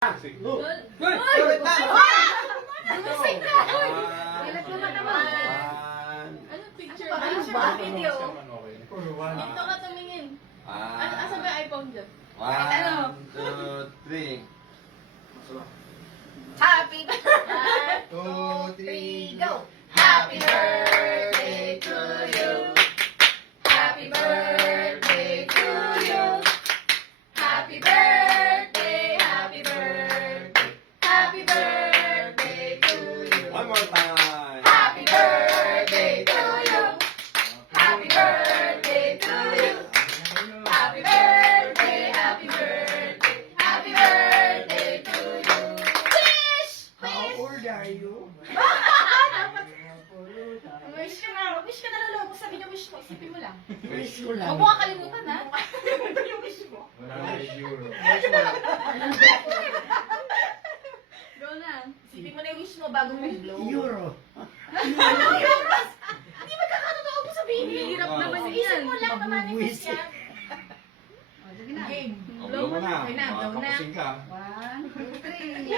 Dumising na! Ilan po na naman? Ano picture? Ano ba? Video? Dito ka tumingin. Asa ba yung iPhone dyan? 1, 2, 3. Happy birthday! 2, 3, Go! Happy birthday to you! Happy birthday to you! Happy birthday! Happy birthday! Happy birthday to you! One more time. Happy birthday to you! Happy birthday to you! Happy birthday! Happy birthday! Happy birthday to you! Wish! How old are you? Wish ka na. Wish ka na lalo. Kung sabi niya wish mo, isipin mo lang. Wish ko lang. Huwag mo kakalimutan, ha? Yung wish mo. Go na. Isipin mo na yung wish mo bago mo i-blow. Euro. Ano yun? Hindi magkakatotoo mo sabihin. Hirap naman Isip yan. mo lang na manifest yan. Game. Blow mo na. Okay na, blow na. Makakapasing ka. 1, 2, 3.